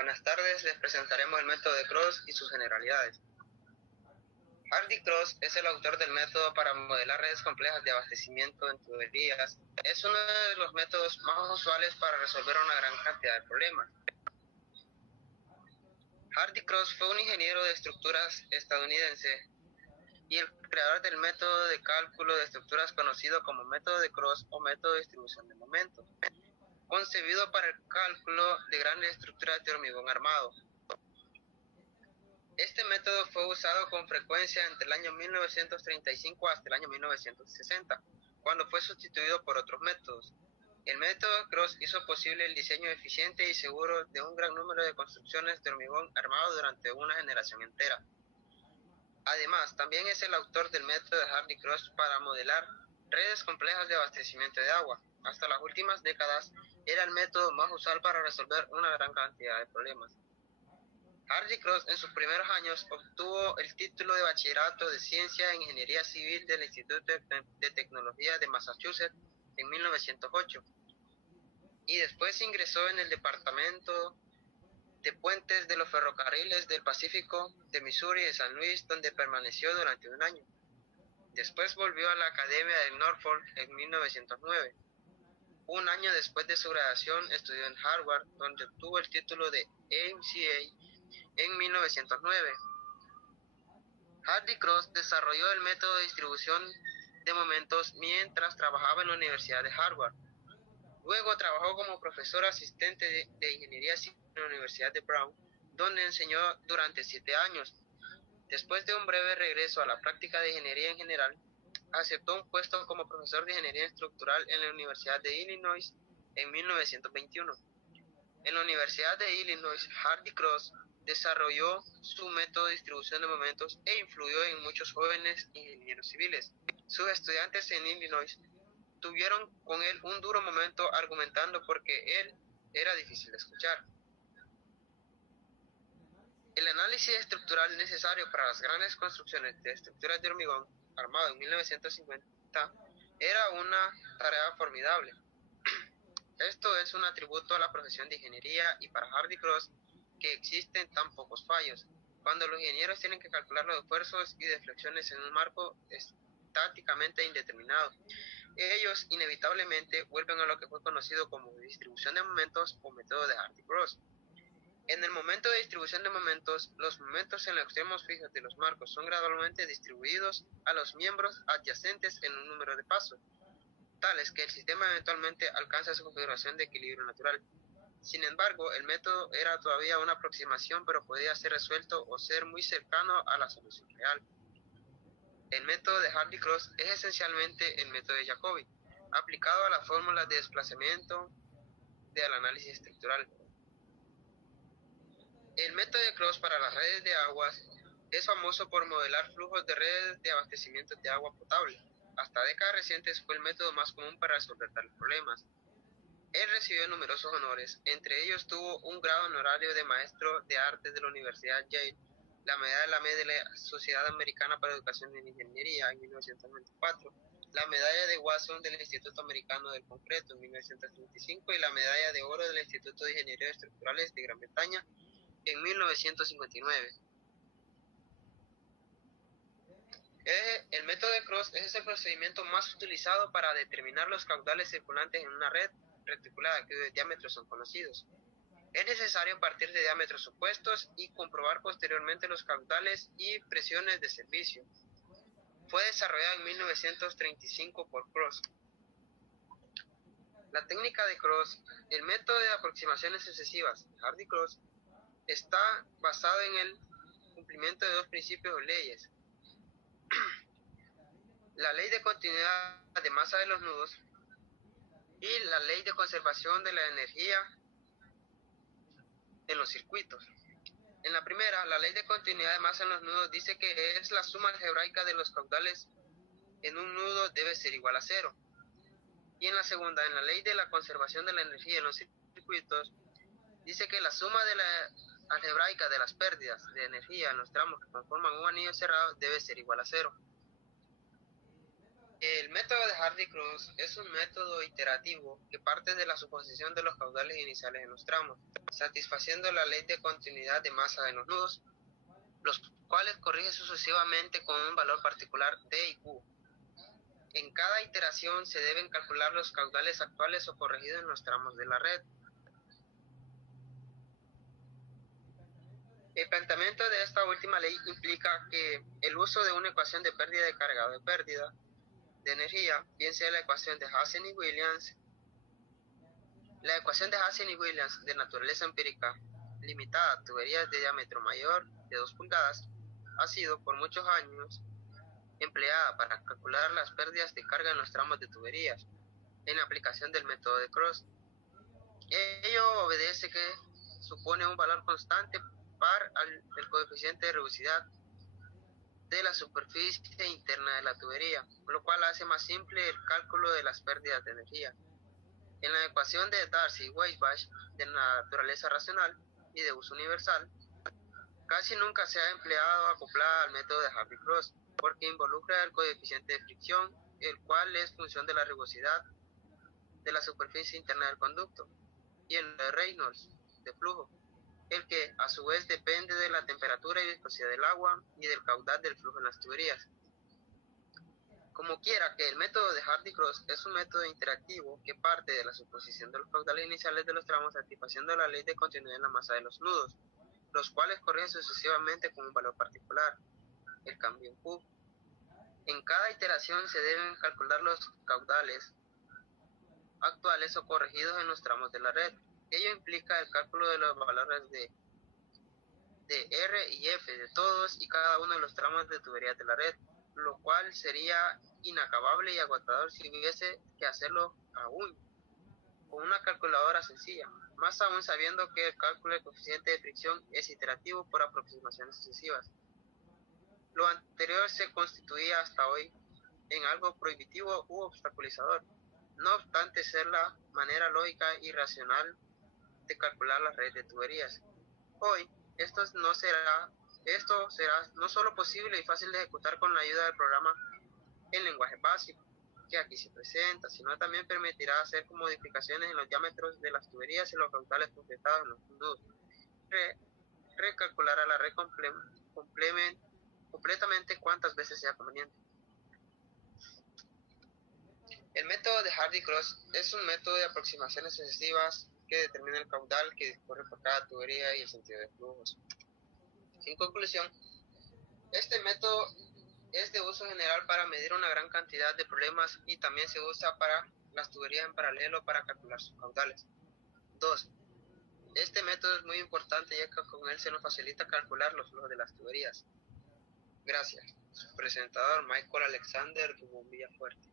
Buenas tardes, les presentaremos el método de Cross y sus generalidades. Hardy Cross es el autor del método para modelar redes complejas de abastecimiento en tuberías. Es uno de los métodos más usuales para resolver una gran cantidad de problemas. Hardy Cross fue un ingeniero de estructuras estadounidense y el creador del método de cálculo de estructuras conocido como método de Cross o método de distribución de momentos, concebido para el cálculo de grandes estructuras de hormigón armado. Este método fue usado con frecuencia entre el año 1935 hasta el año 1960, cuando fue sustituido por otros métodos. El método Cross hizo posible el diseño eficiente y seguro de un gran número de construcciones de hormigón armado durante una generación entera. Además, también es el autor del método de Hardy Cross para modelar redes complejas de abastecimiento de agua. Hasta las últimas décadas, era el método más usual para resolver una gran cantidad de problemas. Hardy Cross en sus primeros años obtuvo el título de Bachillerato de Ciencia e Ingeniería Civil del Instituto de Tecnología de Massachusetts en 1908 y después ingresó en el Departamento de Puentes de los Ferrocarriles del Pacífico de Missouri y San Luis, donde permaneció durante un año. Después volvió a la Academia de Norfolk en 1909. Un año después de su graduación estudió en Harvard, donde obtuvo el título de MCA en 1909. Hardy Cross desarrolló el método de distribución de momentos mientras trabajaba en la Universidad de Harvard. Luego trabajó como profesor asistente de ingeniería civil en la Universidad de Brown, donde enseñó durante 7 años. Después de un breve regreso a la práctica de ingeniería en general, aceptó un puesto como profesor de ingeniería estructural en la Universidad de Illinois en 1921. En la Universidad de Illinois, Hardy Cross desarrolló su método de distribución de momentos e influyó en muchos jóvenes ingenieros civiles. Sus estudiantes en Illinois tuvieron con él un duro momento argumentando porque él era difícil de escuchar. El análisis estructural necesario para las grandes construcciones de estructuras de hormigón armado en 1950 era una tarea formidable. Esto es un atributo a la profesión de ingeniería y para Hardy Cross que existen tan pocos fallos. Cuando los ingenieros tienen que calcular los esfuerzos y deflexiones en un marco estáticamente indeterminado, ellos inevitablemente vuelven a lo que fue conocido como distribución de momentos o método de Hardy Cross. En el momento de distribución de momentos, los momentos en los extremos fijos de los marcos son gradualmente distribuidos a los miembros adyacentes en un número de pasos, tales que el sistema eventualmente alcanza su configuración de equilibrio natural. Sin embargo, el método era todavía una aproximación, pero podía ser resuelto o ser muy cercano a la solución real. El método de Hardy Cross es esencialmente el método de Jacobi, aplicado a las fórmulas de desplazamiento del análisis estructural. El método de Cross para las redes de aguas es famoso por modelar flujos de redes de abastecimiento de agua potable. Hasta décadas recientes fue el método más común para resolver tales problemas. Él recibió numerosos honores, entre ellos tuvo un grado honorario de maestro de artes de la Universidad Yale, la medalla de la de la Sociedad Americana para Educación en Ingeniería en 1994, la medalla de Watson del Instituto Americano del Concreto en 1935 y la medalla de oro del Instituto de Ingeniería Estructurales de Gran Bretaña en 1959. El método de Cross es el procedimiento más utilizado para determinar los caudales circulantes en una red reticulada cuyos diámetros son conocidos. Es necesario partir de diámetros opuestos y comprobar posteriormente los caudales y presiones de servicio. Fue desarrollado en 1935 por Cross. La técnica de Cross, el método de aproximaciones sucesivas, Hardy Cross, está basado en el cumplimiento de dos principios o leyes. La ley de continuidad de masa de los nudos y la ley de conservación de la energía en los circuitos. En la primera, la ley de continuidad de masa en los nudos dice que es la suma algebraica de los caudales en un nudo debe ser igual a 0. Y en la segunda, en la ley de la conservación de la energía en los circuitos, dice que la suma de la algebraica de las pérdidas de energía en los tramos que conforman un anillo cerrado debe ser igual a 0. El método de Hardy-Crosс es un método iterativo que parte de la suposición de los caudales iniciales en los tramos, satisfaciendo la ley de continuidad de masa en los nudos, los cuales corrige sucesivamente con un valor particular D y Q. En cada iteración se deben calcular los caudales actuales o corregidos en los tramos de la red. El planteamiento de esta última ley implica que el uso de una ecuación de pérdida de carga o de pérdida de energía, bien sea la ecuación de Hazen y Williams, la ecuación de Hazen y Williams de naturaleza empírica limitada a tuberías de diámetro mayor de 2 pulgadas, ha sido por muchos años empleada para calcular las pérdidas de carga en los tramos de tuberías en la aplicación del método de Cross. Ello obedece que supone un valor constante par al coeficiente de rugosidad de la superficie interna de la tubería, lo cual hace más simple el cálculo de las pérdidas de energía. En la ecuación de Darcy-Weisbach de naturaleza racional y de uso universal, casi nunca se ha empleado acoplada al método de Hardy-Cross, porque involucra el coeficiente de fricción, el cual es función de la rugosidad de la superficie interna del conducto, y en el de Reynolds, de flujo, el que a su vez depende de la temperatura y viscosidad del agua y del caudal del flujo en las tuberías. Como quiera que el método de Hardy-Cross es un método interactivo que parte de la suposición de los caudales iniciales de los tramos satisfaciendo la ley de continuidad en la masa de los nudos, los cuales corren sucesivamente con un valor particular, el cambio en Q. En cada iteración se deben calcular los caudales actuales o corregidos en los tramos de la red. Ello implica el cálculo de los valores de R y F de todos y cada uno de los tramos de tuberías de la red, lo cual sería inacabable y agotador si hubiese que hacerlo aún con una calculadora sencilla, más aún sabiendo que el cálculo del coeficiente de fricción es iterativo por aproximaciones sucesivas. Lo anterior se constituía hasta hoy en algo prohibitivo u obstaculizador, no obstante ser la manera lógica y racional de calcular las redes de tuberías. Hoy, esto será no solo posible y fácil de ejecutar con la ayuda del programa en lenguaje básico, que aquí se presenta, sino también permitirá hacer modificaciones en los diámetros de las tuberías y los caudales completados en los nudos. Recalcular a la red completamente cuantas veces sea conveniente. El método de Hardy-Cross es un método de aproximaciones sucesivas que determina el caudal que discurre por cada tubería y el sentido de flujos. En conclusión, este método es de uso general para medir una gran cantidad de problemas y también se usa para las tuberías en paralelo para calcular sus caudales. 2. Este método es muy importante ya que con él se nos facilita calcular los flujos de las tuberías. Gracias. Su presentador Michael Alexander Dubón Villafuerte.